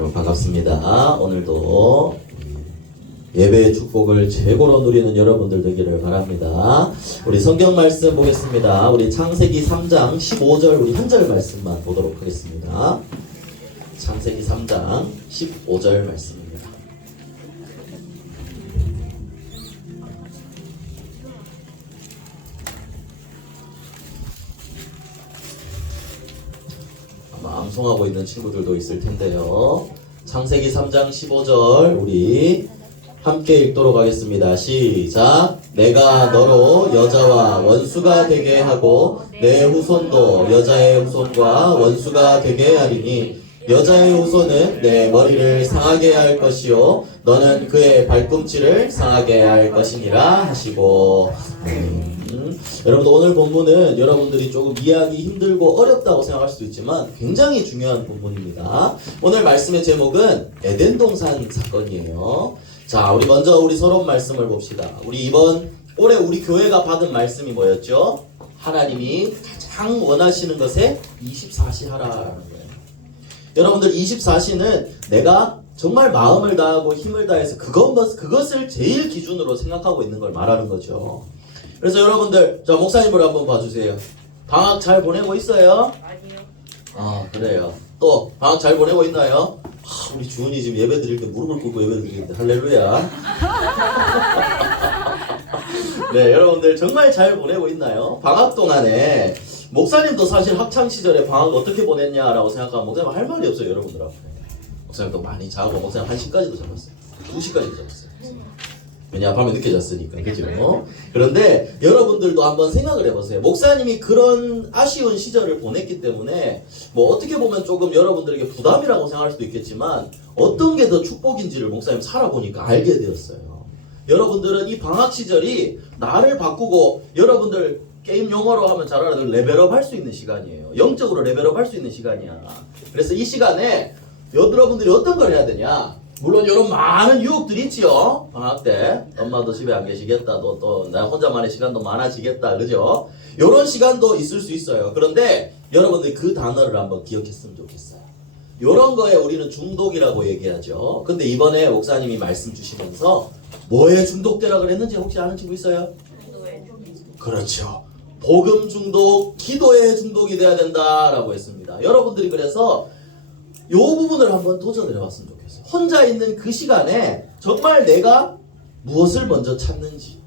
여러분 반갑습니다. 오늘도 예배의 축복을 최고로 누리는 여러분들 되기를 바랍니다. 우리 성경 말씀 보겠습니다. 우리 창세기 3장 15절 우리 한 절 말씀만 보도록 하겠습니다. 창세기 3장 15절 말씀입니다. 아마 암송하고 있는 친구들도 있을 텐데요. 창세기 3장 15절 우리 함께 읽도록 하겠습니다. 시작. 내가 너로 여자와 원수가 되게 하고 내 후손도 여자의 후손과 원수가 되게 하리니 여자의 후손은 내 머리를 상하게 할 것이요 너는 그의 발꿈치를 상하게 할 것이니라 하시고 여러분들 오늘 본문은 여러분들이 조금 이해하기 힘들고 어렵다고 생각할 수도 있지만 굉장히 중요한 본문입니다. 오늘 말씀의 제목은 에덴 동산 사건이에요. 자, 우리 먼저 우리 서론 말씀을 봅시다. 우리 이번 올해 우리 교회가 받은 말씀이 뭐였죠? 하나님이 가장 원하시는 것에 24시 하라라는 거예요. 여러분들 24시는 내가 정말 마음을 다하고 힘을 다해서 그것을 제일 기준으로 생각하고 있는 걸 말하는 거죠. 그래서 여러분들 자 목사님을 한번 봐주세요. 방학 잘 보내고 있어요? 아니요. 아 그래요. 또 방학 잘 보내고 있나요? 아, 우리 주은이 지금 예배 드릴 때 무릎을 꿇고 예배 드리는데 할렐루야. 네 여러분들 정말 잘 보내고 있나요? 방학 동안에 목사님도 사실 학창시절에 방학 어떻게 보냈냐라고 생각하면 목사님 할 말이 없어요 여러분들 앞에. 목사님도 많이 자고 목사님 1시까지도 잡았어요. 2시까지도 잡았어요. 왜냐 밤에 늦게 잤으니까 그죠? 그런데 여러분들도 한번 생각을 해보세요. 목사님이 그런 아쉬운 시절을 보냈기 때문에 뭐 어떻게 보면 조금 여러분들에게 부담이라고 생각할 수도 있겠지만 어떤 게 더 축복인지를 목사님 살아보니까 알게 되었어요. 여러분들은 이 방학 시절이 나를 바꾸고 여러분들 게임 용어로 하면 잘 알아도 레벨업 할 수 있는 시간이에요. 영적으로 레벨업 할 수 있는 시간이야. 그래서 이 시간에 여러분들이 어떤 걸 해야 되냐? 물론 이런 많은 유혹들이 있지요. 방학 때 엄마도 집에 안 계시겠다. 또 나 혼자만의 시간도 많아지겠다. 그죠? 이런 시간도 있을 수 있어요. 그런데 여러분들이 그 단어를 한번 기억했으면 좋겠어요. 이런 거에 우리는 중독이라고 얘기하죠. 근데 이번에 목사님이 말씀 주시면서 뭐에 중독되라 그랬는지 혹시 아는 친구 있어요? 기도에 그렇죠. 복음 중독, 기도에 중독이 돼야 된다라고 했습니다. 여러분들이 그래서 이 부분을 한번 도전을 해봤으면 좋겠어요. 혼자 있는 그 시간에 정말 내가 무엇을 먼저 찾는지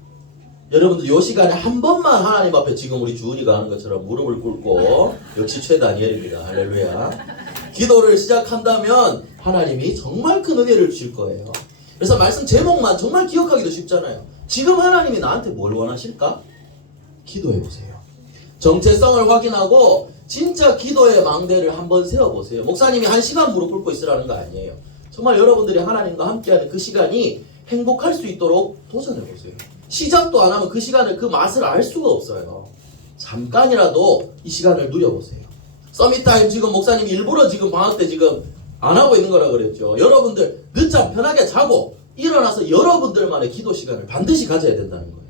여러분들 이 시간에 한 번만 하나님 앞에 지금 우리 주은이가 하는 것처럼 무릎을 꿇고 역시 최다니엘입니다. 할렐루야. 기도를 시작한다면 하나님이 정말 큰 은혜를 주실 거예요. 그래서 말씀 제목만 정말 기억하기도 쉽잖아요. 지금 하나님이 나한테 뭘 원하실까? 기도해보세요. 정체성을 확인하고 진짜 기도의 망대를 한번 세워보세요. 목사님이 1시간 무릎 꿇고 있으라는 거 아니에요. 정말 여러분들이 하나님과 함께하는 그 시간이 행복할 수 있도록 도전해보세요. 시작도 안 하면 그 시간을 그 맛을 알 수가 없어요. 잠깐이라도 이 시간을 누려보세요. 서밋타임 지금 목사님이 일부러 지금 방학 때 지금 안 하고 있는 거라 그랬죠. 여러분들 늦잠 편하게 자고 일어나서 여러분들만의 기도 시간을 반드시 가져야 된다는 거예요.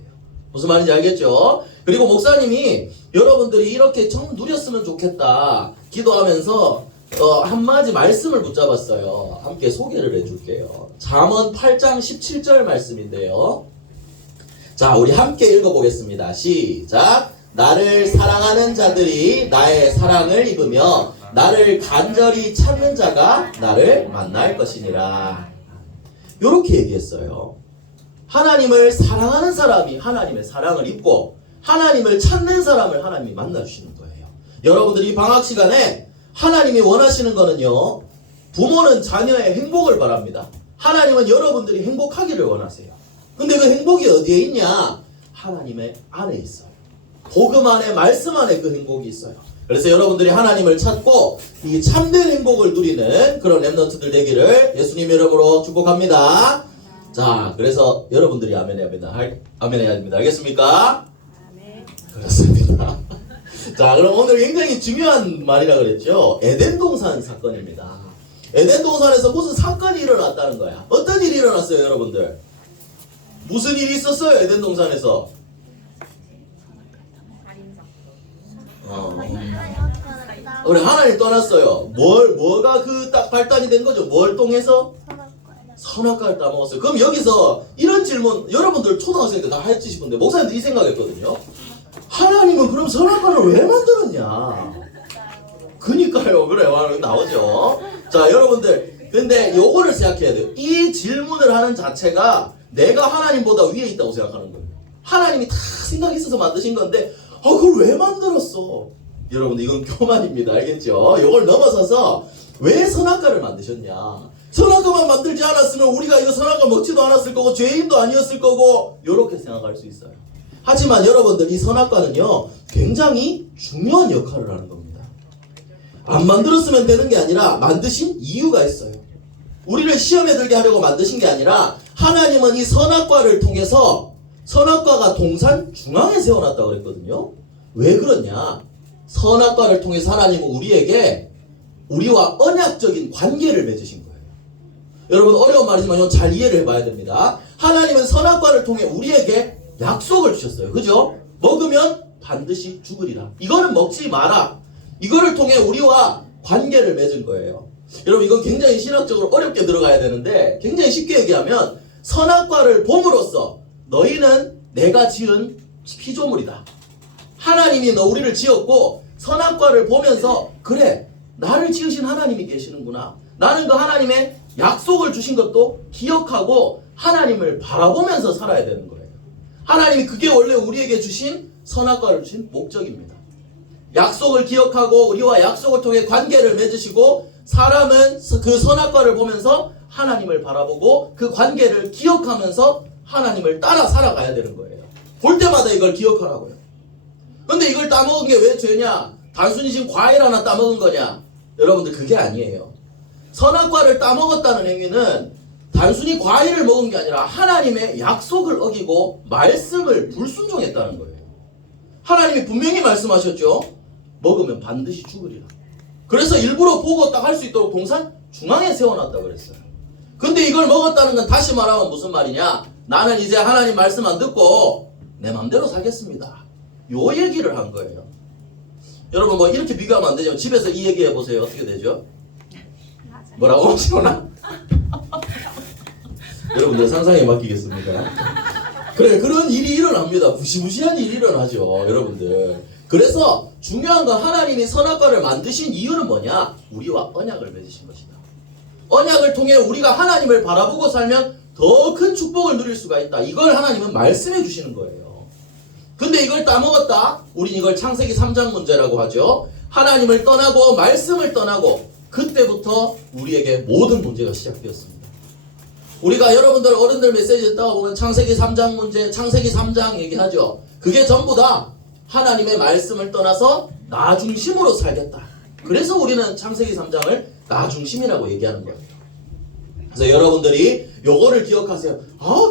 무슨 말인지 알겠죠? 그리고 목사님이 여러분들이 이렇게 좀 누렸으면 좋겠다 기도하면서 한마디 말씀을 붙잡았어요. 함께 소개를 해줄게요. 잠언 8장 17절 말씀인데요. 자 우리 함께 읽어보겠습니다. 시작. 나를 사랑하는 자들이 나의 사랑을 입으며 나를 간절히 찾는 자가 나를 만날 것이니라. 이렇게 얘기했어요. 하나님을 사랑하는 사람이 하나님의 사랑을 입고 하나님을 찾는 사람을 하나님이 만나주시는 거예요. 여러분들이 방학 시간에 하나님이 원하시는 거는요. 부모는 자녀의 행복을 바랍니다. 하나님은 여러분들이 행복하기를 원하세요. 근데 그 행복이 어디에 있냐? 하나님의 안에 있어요. 복음 안에 말씀 안에 그 행복이 있어요. 그래서 여러분들이 하나님을 찾고 이 참된 행복을 누리는 그런 렘넌트들 되기를 예수님 이름으로 축복합니다. 자, 그래서 여러분들이 아멘 해야 됩니다. 알겠습니까? 아멘. 그렇습니다. 자, 그럼 오늘 굉장히 중요한 말이라 그랬죠. 에덴 동산 사건입니다. 에덴 동산에서 무슨 사건이 일어났다는 거야. 어떤 일이 일어났어요, 여러분들? 무슨 일이 있었어요, 에덴 동산에서? 살인 사건. 우리 하나님 떠났어요. 뭐가 그 딱 발단이 된 거죠? 뭘 통해서? 선악과를 따먹었어요. 그럼 여기서 이런 질문 여러분들 초등학생들 다 해주실 건데 목사님도 이 생각했거든요. 하나님은 그럼 선악과를 왜 만들었냐? 그니까요. 그래 나오죠. 자 여러분들 근데 요거를 생각해야 돼요. 이 질문을 하는 자체가 내가 하나님보다 위에 있다고 생각하는 거예요. 하나님이 다 생각이 있어서 만드신 건데 그걸 왜 만들었어? 여러분들 이건 교만입니다. 알겠죠? 요걸 넘어서서 왜 선악과를 만드셨냐? 선악과만 만들지 않았으면 우리가 이거 선악과 먹지도 않았을 거고 죄인도 아니었을 거고 요렇게 생각할 수 있어요. 하지만 여러분들 이 선악과는요 굉장히 중요한 역할을 하는 겁니다. 안 만들었으면 되는 게 아니라 만드신 이유가 있어요. 우리를 시험에 들게 하려고 만드신 게 아니라 하나님은 이 선악과를 통해서 선악과가 동산 중앙에 세워놨다고 그랬거든요. 왜 그러냐? 선악과를 통해서 하나님은 우리에게 우리와 언약적인 관계를 맺으신 거예요. 여러분 어려운 말이지만 잘 이해를 해봐야 됩니다. 하나님은 선악과를 통해 우리에게 약속을 주셨어요. 그죠? 먹으면 반드시 죽으리라. 이거는 먹지 마라. 이거를 통해 우리와 관계를 맺은 거예요. 여러분 이건 굉장히 신학적으로 어렵게 들어가야 되는데 굉장히 쉽게 얘기하면 선악과를 봄으로써 너희는 내가 지은 피조물이다. 하나님이 우리를 지었고 선악과를 보면서 그래 나를 지으신 하나님이 계시는구나. 나는 그 하나님의 약속을 주신 것도 기억하고 하나님을 바라보면서 살아야 되는 거예요. 하나님이 그게 원래 우리에게 주신 선악과를 주신 목적입니다. 약속을 기억하고 우리와 약속을 통해 관계를 맺으시고 사람은 그 선악과를 보면서 하나님을 바라보고 그 관계를 기억하면서 하나님을 따라 살아가야 되는 거예요. 볼 때마다 이걸 기억하라고요. 근데 이걸 따먹은 게 왜 죄냐? 단순히 지금 과일 하나 따먹은 거냐? 여러분들 그게 아니에요. 선악과를 따먹었다는 행위는 단순히 과일을 먹은 게 아니라 하나님의 약속을 어기고 말씀을 불순종했다는 거예요. 하나님이 분명히 말씀하셨죠. 먹으면 반드시 죽으리라. 그래서 일부러 보고 딱 할 수 있도록 동산 중앙에 세워놨다고 그랬어요. 근데 이걸 먹었다는 건 다시 말하면 무슨 말이냐? 나는 이제 하나님 말씀 안 듣고 내 맘대로 살겠습니다. 요 얘기를 한 거예요. 여러분 뭐 이렇게 비교하면 안 되죠. 집에서 이 얘기 해보세요. 어떻게 되죠? 뭐라고? 시원아? 여러분들 상상에 맡기겠습니까? 그래 그런 일이 일어납니다. 무시무시한 일이 일어나죠. 여러분들. 그래서 중요한 건 하나님이 선악과를 만드신 이유는 뭐냐? 우리와 언약을 맺으신 것이다. 언약을 통해 우리가 하나님을 바라보고 살면 더 큰 축복을 누릴 수가 있다. 이걸 하나님은 말씀해 주시는 거예요. 근데 이걸 따먹었다? 우린 이걸 창세기 3장 문제라고 하죠. 하나님을 떠나고 말씀을 떠나고 그때부터 우리에게 모든 문제가 시작되었습니다. 우리가 여러분들 어른들 메시지 듣다가 보면 창세기 3장 문제, 창세기 3장 얘기하죠. 그게 전부 다 하나님의 말씀을 떠나서 나 중심으로 살겠다. 그래서 우리는 창세기 3장을 나 중심이라고 얘기하는 거예요. 그래서 여러분들이 요거를 기억하세요.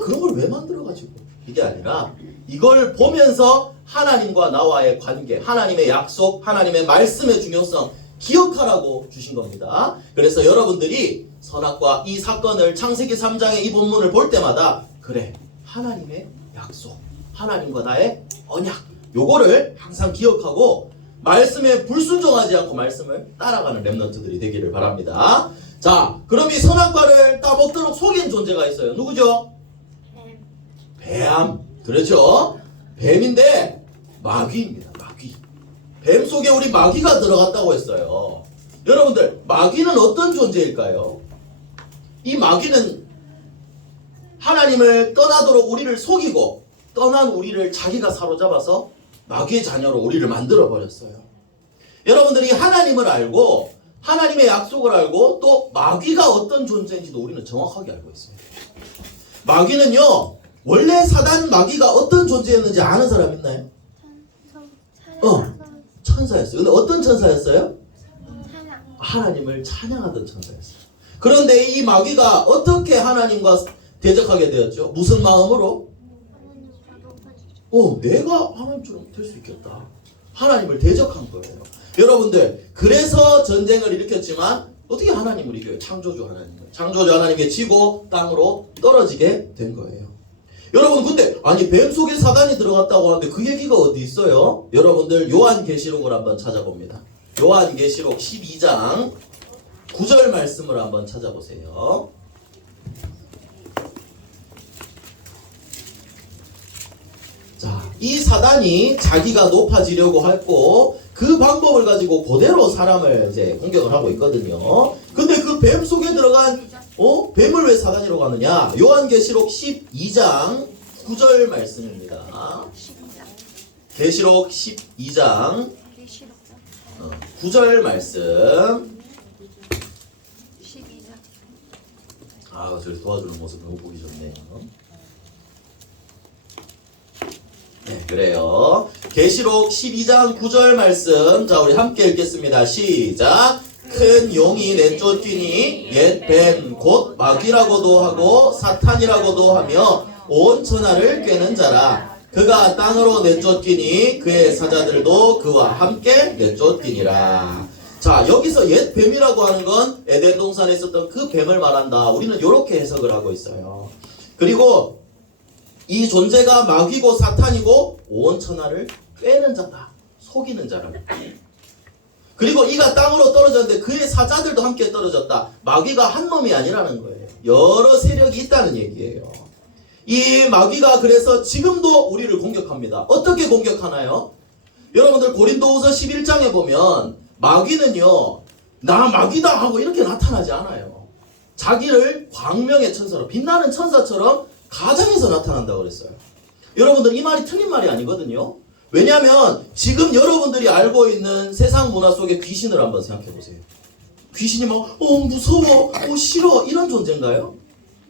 그런 걸 왜 만들어가지고. 이게 아니라 이걸 보면서 하나님과 나와의 관계, 하나님의 약속, 하나님의 말씀의 중요성 기억하라고 주신 겁니다. 그래서 여러분들이 선악과 이 사건을 창세기 3장의 이 본문을 볼 때마다 그래 하나님의 약속, 하나님과 나의 언약 요거를 항상 기억하고 말씀에 불순종하지 않고 말씀을 따라가는 렘넌트들이 되기를 바랍니다. 자, 그럼 이 선악과를 따먹도록 속인 존재가 있어요. 누구죠? 뱀. 그렇죠? 뱀인데 마귀입니다. 마귀. 뱀 속에 우리 마귀가 들어갔다고 했어요. 여러분들 마귀는 어떤 존재일까요? 이 마귀는 하나님을 떠나도록 우리를 속이고 떠난 우리를 자기가 사로잡아서 마귀의 자녀로 우리를 만들어 버렸어요. 여러분들이 하나님을 알고 하나님의 약속을 알고 또 마귀가 어떤 존재인지도 우리는 정확하게 알고 있습니다. 마귀는요 원래 사단 마귀가 어떤 존재였는지 아는 사람 있나요? 천사였어요. 근데 어떤 천사였어요? 하나님을 찬양하던 천사였어요. 그런데 이 마귀가 어떻게 하나님과 대적하게 되었죠? 무슨 마음으로? 내가 하나님처럼 될 수 있겠다. 하나님을 대적한 거예요. 여러분들 그래서 전쟁을 일으켰지만 어떻게 하나님을 이겨요? 창조주 하나님을. 창조주 하나님께 지고 땅으로 떨어지게 된 거예요. 여러분 근데 아니 뱀 속에 사단이 들어갔다고 하는데 그 얘기가 어디 있어요? 여러분들 요한계시록을 한번 찾아봅니다. 요한계시록 12장 9절 말씀을 한번 찾아보세요. 자, 이 사단이 자기가 높아지려고 했고 그 방법을 가지고 그대로 사람을 이제 공격을 하고 있거든요. 근데 그 뱀 속에 들어간 뱀을 왜 사단이라고 하느냐? 요한계시록 12장 9절 말씀입니다. 계시록 12장 9절 말씀. 아, 저를 도와주는 모습 너무 보기 좋네요. 네, 그래요. 계시록 12장 9절 말씀. 자, 우리 함께 읽겠습니다. 시작. 큰 용이 내쫓기니 옛 뱀 곧 마귀라고도 하고 사탄이라고도 하며 온 천하를 꿰는 자라. 그가 땅으로 내쫓기니 그의 사자들도 그와 함께 내쫓기니라. 자, 여기서 옛 뱀이라고 하는 건 에덴 동산에 있었던 그 뱀을 말한다. 우리는 이렇게 해석을 하고 있어요. 그리고 이 존재가 마귀고 사탄이고 온 천하를 꿰는 자다. 속이는 자라. 그리고 이가 땅으로 떨어졌는데 그의 사자들도 함께 떨어졌다. 마귀가 한 놈이 아니라는 거예요. 여러 세력이 있다는 얘기예요. 이 마귀가 그래서 지금도 우리를 공격합니다. 어떻게 공격하나요? 여러분들 고린도후서 11장에 보면 마귀는요, 나 마귀다 하고 이렇게 나타나지 않아요. 자기를 광명의 천사로, 빛나는 천사처럼 가장해서 나타난다고 그랬어요. 여러분들 이 말이 틀린 말이 아니거든요. 왜냐하면 지금 여러분들이 알고 있는 세상 문화 속의 귀신을 한번 생각해 보세요. 귀신이 막 무서워, 싫어 이런 존재인가요?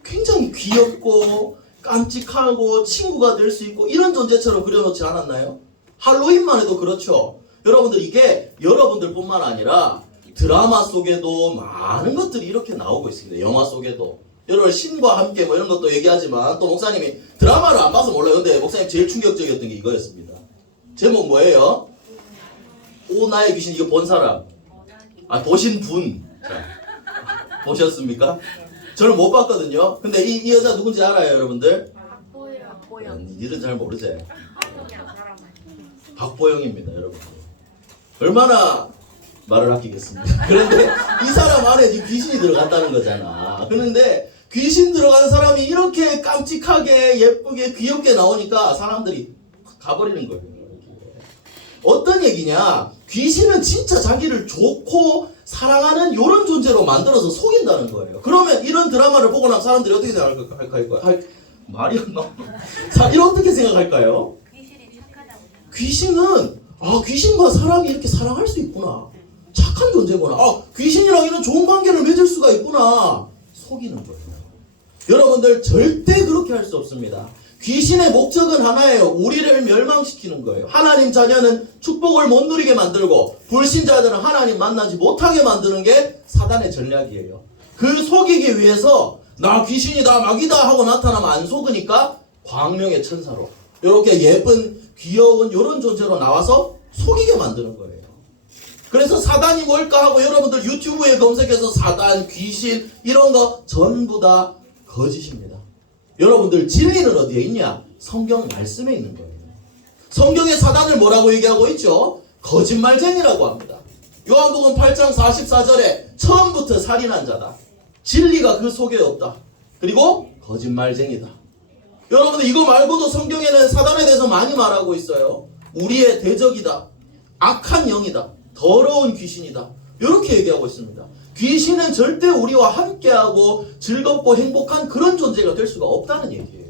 굉장히 귀엽고 깜찍하고 친구가 될 수 있고 이런 존재처럼 그려놓지 않았나요? 할로윈만 해도 그렇죠. 여러분들 이게 여러분들뿐만 아니라 드라마 속에도 많은 것들이 이렇게 나오고 있습니다. 영화 속에도. 여러분 신과 함께 뭐 이런 것도 얘기하지만 또 목사님이 드라마를 안 봐서 몰라요. 근데 목사님 제일 충격적이었던 게 이거였습니다. 제목 뭐예요? 오 나의 귀신. 이거 본 사람? 보신 분. 자, 보셨습니까? 저는 못 봤거든요. 근데 이 여자 누군지 알아요, 여러분들? 박보영. 니들은 잘 모르지? 박보영입니다, 여러분. 얼마나 말을 아끼겠습니다. 그런데 이 사람 안에 지금 귀신이 들어갔다는 거잖아. 그런데 귀신 들어간 사람이 이렇게 깜찍하게 예쁘게 귀엽게 나오니까 사람들이 가버리는 거예요. 어떤 얘기냐? 귀신은 진짜 자기를 좋고 사랑하는 이런 존재로 만들어서 속인다는 거예요. 그러면 이런 드라마를 보고 나면 사람들이 어떻게 생각할까요? 말이 안 나와. 이런 어떻게 생각할까요? 귀신은 귀신과 사람이 이렇게 사랑할 수 있구나. 착한 존재구나. 귀신이랑 이런 좋은 관계를 맺을 수가 있구나. 속이는 거예요. 여러분들 절대 그렇게 할 수 없습니다. 귀신의 목적은 하나예요. 우리를 멸망시키는 거예요. 하나님 자녀는 축복을 못 누리게 만들고 불신자들은 하나님 만나지 못하게 만드는 게 사단의 전략이에요. 그 속이기 위해서 나 귀신이다 마귀다 하고 나타나면 안 속으니까 광명의 천사로 이렇게 예쁜 귀여운 이런 존재로 나와서 속이게 만드는 거예요. 그래서 사단이 뭘까 하고 여러분들 유튜브에 검색해서 사단, 귀신 이런 거 전부 다 거짓입니다. 여러분들 진리는 어디에 있냐? 성경 말씀에 있는 거예요. 성경의 사단을 뭐라고 얘기하고 있죠? 거짓말쟁이라고 합니다. 요한복음 8장 44절에 처음부터 살인한 자다. 진리가 그 속에 없다. 그리고 거짓말쟁이다. 여러분들 이거 말고도 성경에는 사단에 대해서 많이 말하고 있어요. 우리의 대적이다. 악한 영이다. 더러운 귀신이다. 이렇게 얘기하고 있습니다. 귀신은 절대 우리와 함께하고 즐겁고 행복한 그런 존재가 될 수가 없다는 얘기예요.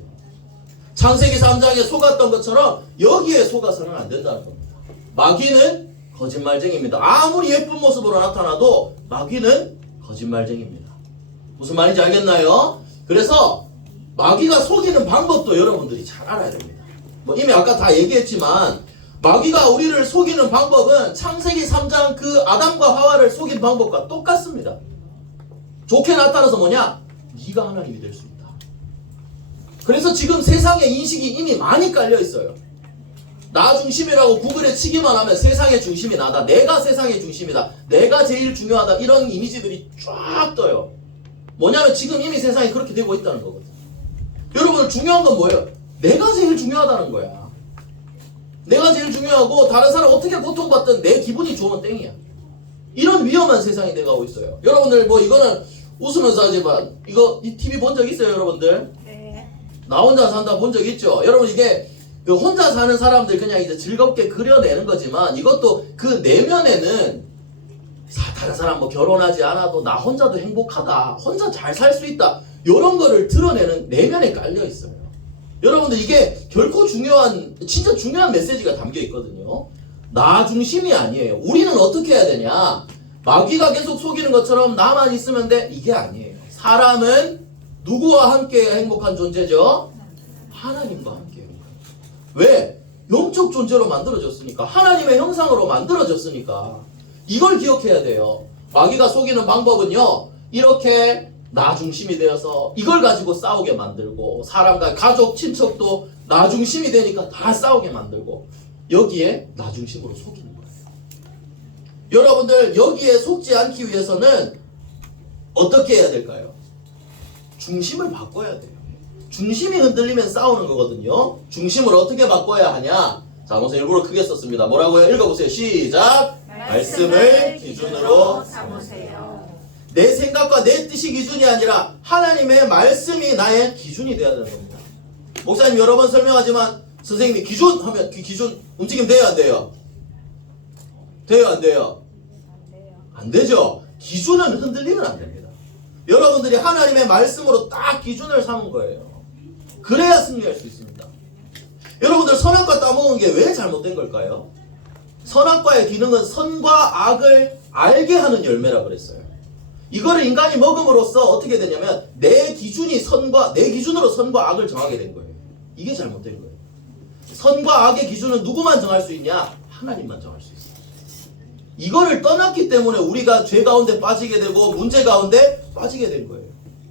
창세기 3장에 속았던 것처럼 여기에 속아서는 안 된다는 겁니다. 마귀는 거짓말쟁이입니다. 아무리 예쁜 모습으로 나타나도 마귀는 거짓말쟁이입니다. 무슨 말인지 알겠나요? 그래서 마귀가 속이는 방법도 여러분들이 잘 알아야 됩니다. 이미 아까 다 얘기했지만 마귀가 우리를 속이는 방법은 창세기 3장 그 아담과 하와를 속인 방법과 똑같습니다. 좋게 나타나서 뭐냐? 네가 하나님이 될 수 있다. 그래서 지금 세상의 인식이 이미 많이 깔려 있어요. 나 중심이라고 구글에 치기만 하면 세상의 중심이 나다. 내가 세상의 중심이다. 내가 제일 중요하다. 이런 이미지들이 쫙 떠요. 뭐냐면 지금 이미 세상이 그렇게 되고 있다는 거거든요. 여러분 중요한 건 뭐예요? 내가 제일 중요하다는 거야. 내가 제일 중요하고 다른 사람 어떻게 고통받든 내 기분이 좋으면 땡이야. 이런 위험한 세상이 돼가고 있어요. 여러분들 뭐 이거는 웃으면서 하지만 이 TV 본 적 있어요, 여러분들? 네. 나 혼자 산다 본 적 있죠? 여러분 이게 그 혼자 사는 사람들 그냥 이제 즐겁게 그려내는 거지만 이것도 그 내면에는 다른 사람 뭐 결혼하지 않아도 나 혼자도 행복하다, 혼자 잘 살 수 있다, 이런 거를 드러내는 내면에 깔려 있어요. 여러분들 이게 결코 진짜 중요한 메시지가 담겨 있거든요. 나 중심이 아니에요. 우리는 어떻게 해야 되냐? 마귀가 계속 속이는 것처럼 나만 있으면 돼? 이게 아니에요. 사람은 누구와 함께 행복한 존재죠? 하나님과 함께 행복한. 왜? 영적 존재로 만들어졌으니까. 하나님의 형상으로 만들어졌으니까. 이걸 기억해야 돼요. 마귀가 속이는 방법은요, 이렇게 나 중심이 되어서 이걸 가지고 싸우게 만들고, 사람과 가족, 친척도 나 중심이 되니까 다 싸우게 만들고, 여기에 나 중심으로 속이는 거예요. 여러분들 여기에 속지 않기 위해서는 어떻게 해야 될까요? 중심을 바꿔야 돼요. 중심이 흔들리면 싸우는 거거든요. 중심을 어떻게 바꿔야 하냐? 자, 우선 일부러 크게 썼습니다. 뭐라고요? 읽어보세요. 시작! 말씀을 기준으로 삼으세요. 내 생각과 내 뜻이 기준이 아니라 하나님의 말씀이 나의 기준이 되어야 되는 겁니다. 목사님 여러 번 설명하지만 선생님이 기준 하면 그 기준 움직임 돼요, 안 돼요? 돼요, 안 돼요? 안 돼요. 안 되죠. 기준은 흔들리면 안 됩니다. 여러분들이 하나님의 말씀으로 딱 기준을 삼은 거예요. 그래야 승리할 수 있습니다. 여러분들 선악과 따먹은 게 왜 잘못된 걸까요? 선악과의 기능은 선과 악을 알게 하는 열매라 그랬어요. 이거를 인간이 먹음으로써 어떻게 되냐면 내 기준으로 선과 악을 정하게 된 거예요. 이게 잘못된 거예요. 선과 악의 기준은 누구만 정할 수 있냐? 하나님만 정할 수 있어요. 이거를 떠났기 때문에 우리가 죄 가운데 빠지게 되고 문제 가운데 빠지게 된 거예요.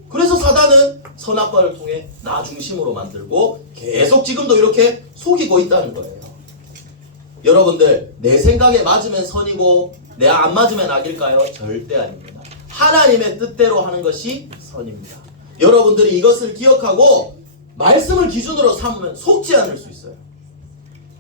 그래서 사단은 선악과를 통해 나 중심으로 만들고 계속 지금도 이렇게 속이고 있다는 거예요. 여러분들 내 생각에 맞으면 선이고 내 안 맞으면 악일까요? 절대 아닙니다. 하나님의 뜻대로 하는 것이 선입니다. 여러분들이 이것을 기억하고 말씀을 기준으로 삼으면 속지 않을 수 있어요.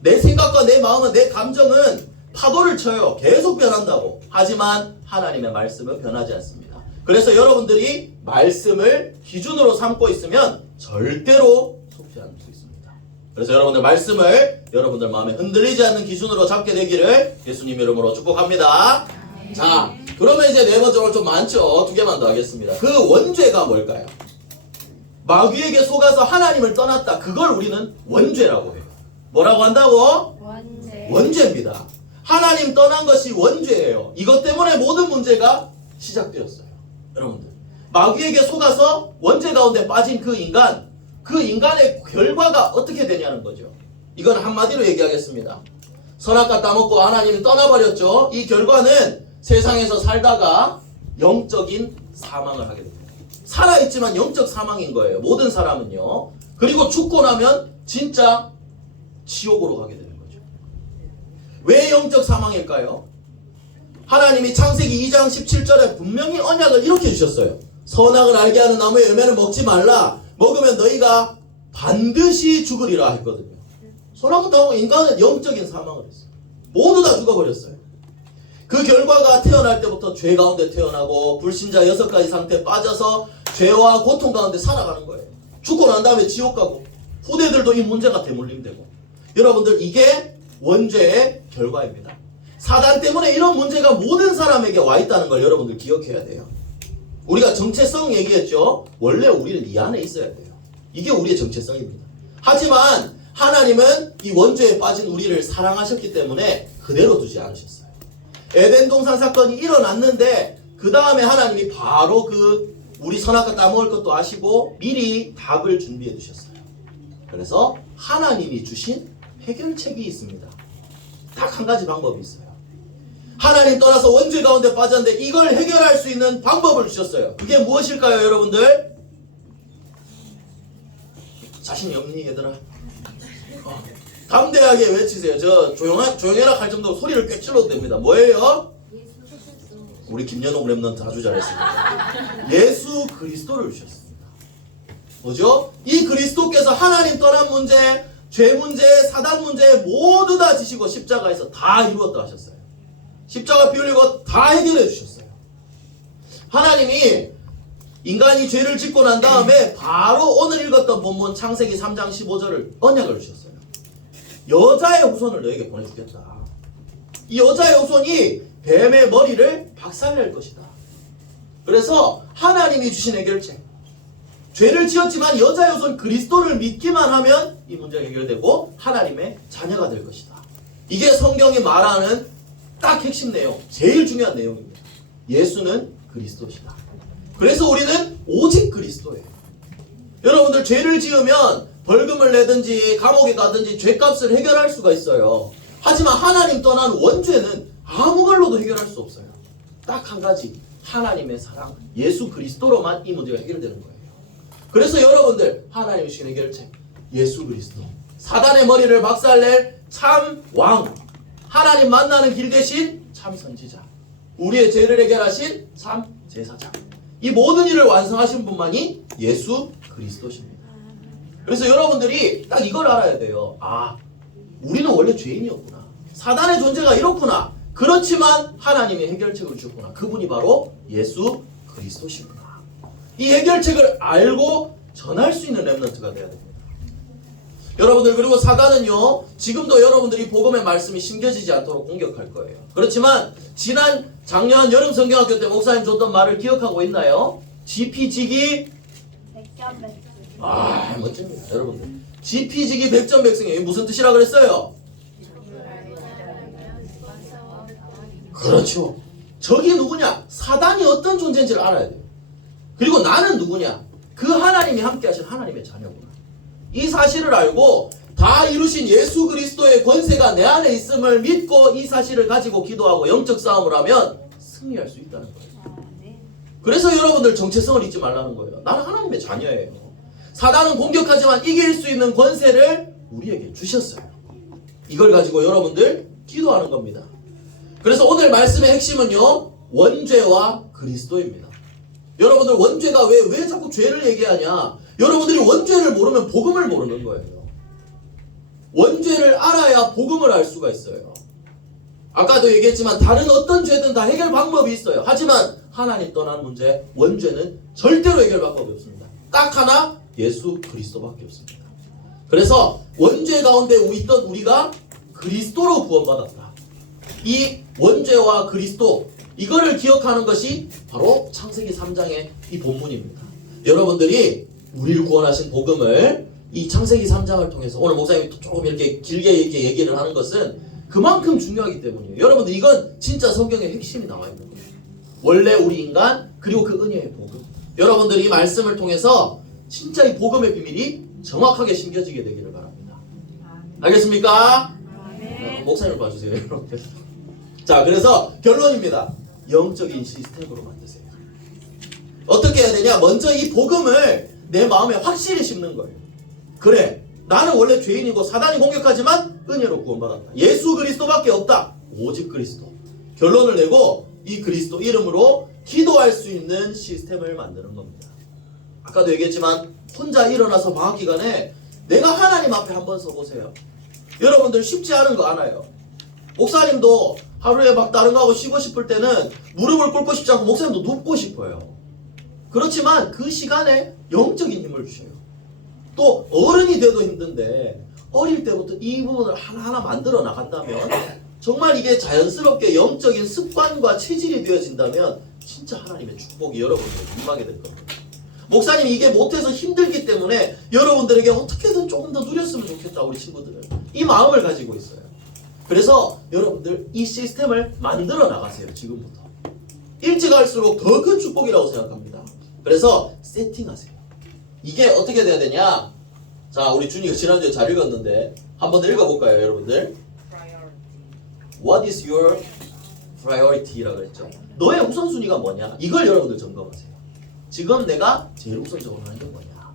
내 생각과 내 마음은, 내 감정은 파도를 쳐요. 계속 변한다고. 하지만 하나님의 말씀은 변하지 않습니다. 그래서 여러분들이 말씀을 기준으로 삼고 있으면 절대로 속지 않을 수 있습니다. 그래서 여러분들 말씀을 여러분들 마음에 흔들리지 않는 기준으로 잡게 되기를 예수님 이름으로 축복합니다. 자, 그러면 이제 네 번째로 좀 많죠. 두 개만 더 하겠습니다. 그 원죄가 뭘까요? 마귀에게 속아서 하나님을 떠났다. 그걸 우리는 원죄라고 해요. 뭐라고 한다고? 원죄. 원죄입니다. 하나님 떠난 것이 원죄예요. 이것 때문에 모든 문제가 시작되었어요. 여러분들 마귀에게 속아서 원죄 가운데 빠진 그 인간의 결과가 어떻게 되냐는 거죠. 이건 한마디로 얘기하겠습니다. 선악과 따먹고 하나님이 떠나버렸죠. 이 결과는 세상에서 살다가 영적인 사망을 하게 됩니다. 살아있지만 영적 사망인 거예요. 모든 사람은요. 그리고 죽고 나면 진짜 지옥으로 가게 되는 거죠. 왜 영적 사망일까요? 하나님이 창세기 2장 17절에 분명히 언약을 이렇게 주셨어요. 선악을 알게 하는 나무의 열매는 먹지 말라. 먹으면 너희가 반드시 죽으리라 했거든요. 선악을 따먹고 인간은 영적인 사망을 했어요. 모두 다 죽어버렸어요. 그 결과가 태어날 때부터 죄 가운데 태어나고 불신자 6가지 상태에 빠져서 죄와 고통 가운데 살아가는 거예요. 죽고 난 다음에 지옥 가고 후대들도 이 문제가 대물림되고. 여러분들 이게 원죄의 결과입니다. 사단 때문에 이런 문제가 모든 사람에게 와 있다는 걸 여러분들 기억해야 돼요. 우리가 정체성 얘기했죠. 원래 우리는 이 안에 있어야 돼요. 이게 우리의 정체성입니다. 하지만 하나님은 이 원죄에 빠진 우리를 사랑하셨기 때문에 그대로 두지 않으셨어요. 에덴 동산 사건이 일어났는데 그 다음에 하나님이 바로 우리 선악과 따먹을 것도 아시고 미리 답을 준비해 두셨어요. 그래서 하나님이 주신 해결책이 있습니다. 딱 한 가지 방법이 있어요. 하나님 떠나서 원죄 가운데 빠졌는데 이걸 해결할 수 있는 방법을 주셨어요. 그게 무엇일까요, 여러분들? 자신이 없니, 얘들아? 담대하게 외치세요. 저 조용해라 할 정도로 소리를 꽤 질러도 됩니다. 뭐예요? 우리 김연옥 랩런트 아주 잘했습니다. 예수 그리스도를 주셨습니다. 뭐죠? 이 그리스도께서 하나님 떠난 문제, 죄 문제, 사단 문제 모두 다 지시고 십자가에서 다 이루었다 하셨어요. 십자가 피 흘리고 다 해결해 주셨어요. 하나님이 인간이 죄를 짓고 난 다음에 바로 오늘 읽었던 본문 창세기 3장 15절을 언약을 주셨어요. 여자의 후손을 너에게 보내주겠다. 이 여자의 후손이 뱀의 머리를 박살낼 것이다. 그래서 하나님이 주신 해결책, 죄를 지었지만 여자의 후손 그리스도를 믿기만 하면 이 문제가 해결되고 하나님의 자녀가 될 것이다. 이게 성경이 말하는 딱 핵심 내용, 제일 중요한 내용입니다. 예수는 그리스도시다. 그래서 우리는 오직 그리스도예요. 여러분들 죄를 지으면 벌금을 내든지 감옥에 가든지 죄값을 해결할 수가 있어요. 하지만 하나님 떠난 원죄는 아무 걸로도 해결할 수 없어요. 딱 한 가지, 하나님의 사랑, 예수 그리스도로만 이 문제가 해결되는 거예요. 그래서 여러분들 하나님이 주신 해결책, 예수 그리스도, 사단의 머리를 박살낼 참 왕, 하나님 만나는 길 대신 참 선지자, 우리의 죄를 해결하신 참 제사장, 이 모든 일을 완성하신 분만이 예수 그리스도십니다. 그래서 여러분들이 딱 이걸 알아야 돼요. 아, 우리는 원래 죄인이었구나. 사단의 존재가 이렇구나. 그렇지만 하나님이 해결책을 주셨구나. 그분이 바로 예수 그리스도시구나. 이 해결책을 알고 전할 수 있는 렘넌트가 돼야 됩니다. 여러분들, 그리고 사단은요, 지금도 여러분들이 복음의 말씀이 심겨지지 않도록 공격할 거예요. 그렇지만 작년 여름 성경학교 때 목사님 줬던 말을 기억하고 있나요? 지피지기 백전백승. 아, 멋집니다. 여러분들, 지피지기 백전백승이 무슨 뜻이라 그랬어요? 그렇죠. 적이 누구냐? 사단이 어떤 존재인지를 알아야 돼요. 그리고 나는 누구냐? 그 하나님이 함께 하신 하나님의 자녀구나. 이 사실을 알고 다 이루신 예수 그리스도의 권세가 내 안에 있음을 믿고 이 사실을 가지고 기도하고 영적 싸움을 하면 승리할 수 있다는 거예요. 그래서 여러분들 정체성을 잊지 말라는 거예요. 나는 하나님의 자녀예요. 사단은 공격하지만 이길 수 있는 권세를 우리에게 주셨어요. 이걸 가지고 여러분들 기도하는 겁니다. 그래서 오늘 말씀의 핵심은요, 원죄와 그리스도입니다. 여러분들, 원죄가 왜 자꾸 죄를 얘기하냐? 여러분들이 원죄를 모르면 복음을 모르는 거예요. 원죄를 알아야 복음을 알 수가 있어요. 아까도 얘기했지만 다른 어떤 죄든 다 해결 방법이 있어요. 하지만 하나님 떠난 문제, 원죄는 절대로 해결 방법이 없습니다. 딱 하나, 예수 그리스도밖에 없습니다. 그래서 원죄 가운데 있던 우리가 그리스도로 구원받았다. 이 원죄와 그리스도, 이거를 기억하는 것이 바로 창세기 3장의 이 본문입니다. 여러분들이 우리를 구원하신 복음을 이 창세기 3장을 통해서, 오늘 목사님이 조금 이렇게 길게 얘기를 하는 것은 그만큼 중요하기 때문이에요. 여러분들, 이건 진짜 성경의 핵심이 나와 있는 거예요. 원래 우리 인간, 그리고 그 은혜의 복음. 여러분들이 이 말씀을 통해서 진짜 이 복음의 비밀이 정확하게 심겨지게 되기를 바랍니다. 알겠습니까? 목사님을 봐주세요, 여러분. 자, 그래서 결론입니다. 영적인 시스템으로 만드세요. 어떻게 해야 되냐? 먼저 이 복음을 내 마음에 확실히 심는 거예요. 그래, 나는 원래 죄인이고 사단이 공격하지만 은혜로 구원받았다. 예수 그리스도밖에 없다. 오직 그리스도. 결론을 내고 이 그리스도 이름으로 기도할 수 있는 시스템을 만드는 겁니다. 아까도 얘기했지만 혼자 일어나서 방학 기간에 내가 하나님 앞에 한번 서보세요. 여러분들 쉽지 않은 거 알아요. 목사님도 하루에 막 다른 거 하고 쉬고 싶을 때는 무릎을 꿇고 싶지 않고 목사님도 눕고 싶어요. 그렇지만 그 시간에 영적인 힘을 주셔요. 또 어른이 돼도 힘든데 어릴 때부터 이 부분을 하나하나 만들어 나간다면, 정말 이게 자연스럽게 영적인 습관과 체질이 되어진다면 진짜 하나님의 축복이 여러분들에게 임하게 될 겁니다. 목사님이 이게 못해서 힘들기 때문에 여러분들에게 어떻게든 조금 더 누렸으면 좋겠다, 우리 친구들은 이 마음을 가지고 있어요. 그래서 여러분들 이 시스템을 만들어 나가세요. 지금부터 일찍 할수록 더 큰 축복이라고 생각합니다. 그래서 세팅하세요. 이게 어떻게 돼야 되냐? 자, 우리 준이가 지난주에 잘 읽었는데 한번 읽어볼까요, 여러분들? What is your priority라고 그랬죠. 너의 우선순위가 뭐냐? 이걸 여러분들 점검하세요. 지금 내가 제일 우선적으로 하는 게 뭐냐?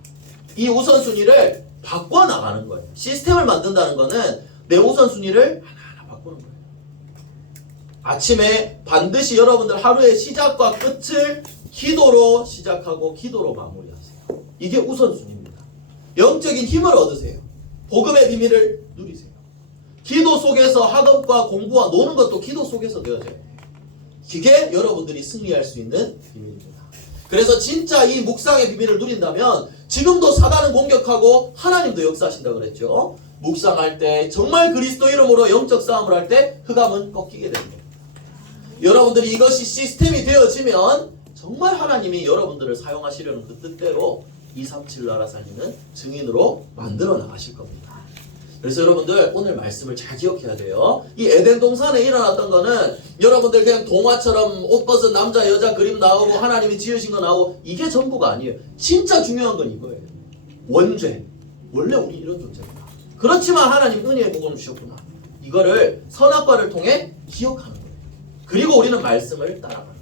이 우선순위를 바꿔나가는 거예요. 시스템을 만든다는 거는 내 우선순위를 하나하나 바꾸는 거예요. 아침에 반드시 여러분들 하루의 시작과 끝을 기도로 시작하고 기도로 마무리하세요. 이게 우선순위입니다. 영적인 힘을 얻으세요. 복음의 비밀을 누리세요. 기도 속에서 학업과 공부와 노는 것도 기도 속에서 되어져야 돼요. 이게 여러분들이 승리할 수 있는 비밀입니다. 그래서 진짜 이 묵상의 비밀을 누린다면 지금도 사단은 공격하고 하나님도 역사하신다 그랬죠. 묵상할 때 정말 그리스도 이름으로 영적 싸움을 할 때 흑암은 꺾이게 됩니다. 여러분들이 이것이 시스템이 되어지면 정말 하나님이 여러분들을 사용하시려는 그 뜻대로 237 나라 살리는 증인으로 만들어 나가실 겁니다. 그래서 여러분들 오늘 말씀을 잘 기억해야 돼요. 이 에덴 동산에 일어났던 거는 여러분들 그냥 동화처럼 옷 벗은 남자 여자 그림 나오고 하나님이 지으신 거 나오고 이게 전부가 아니에요. 진짜 중요한 건 이거예요. 원죄. 원래 우리 이런 존재구나. 그렇지만 하나님 은혜의 복음을 주셨구나. 이거를 선악과를 통해 기억하는 거예요. 그리고 우리는 말씀을 따라가는 거예요.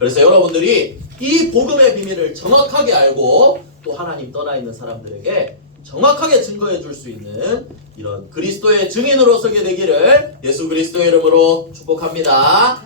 그래서 여러분들이 이 복음의 비밀을 정확하게 알고 또 하나님 떠나 있는 사람들에게 정확하게 증거해 줄 수 있는 이런 그리스도의 증인으로 서게 되기를 예수 그리스도의 이름으로 축복합니다.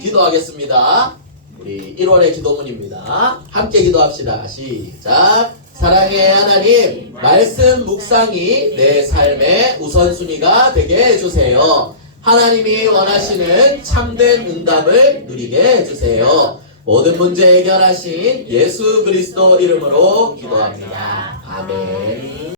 기도하겠습니다. 우리 1월의 기도문입니다. 함께 기도합시다. 시작. 사랑의 하나님, 말씀 묵상이 내 삶의 우선순위가 되게 해주세요. 하나님이 원하시는 참된 응답을 누리게 해주세요. 모든 문제 해결하신 예수 그리스도 이름으로 기도합니다. 아멘.